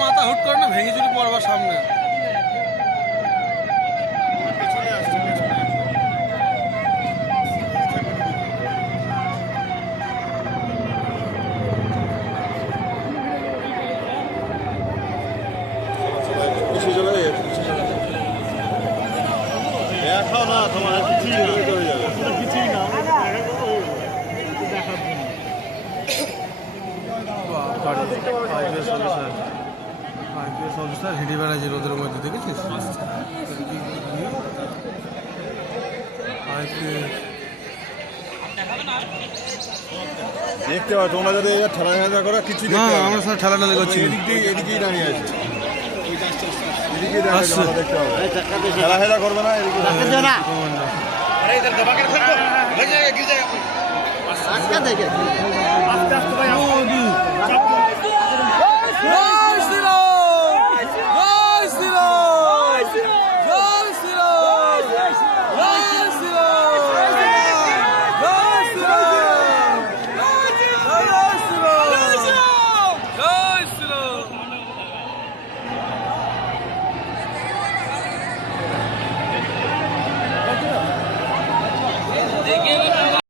মাথা হুট করে না ভেঙে চুরি পড়বার সামনে। দেখাও না তোমার কিছুই না, কিছুই না আইপিএস অফিসার হেঁটে বেড়াচ্ছে রোদের মধ্যে, দেখেছিস? দেখতে পাও তোমরা যদি ঠেলা হেঁচা করো কিছু না, আমরা সব ঠেলা ঠেলা করছি। এদিকেই দাঁড়িয়ে আছে, এদিকেই দাঁড়িয়ে আছে, দেখতে পাবো ঠেলা হেঁচা করবে না, এদিকে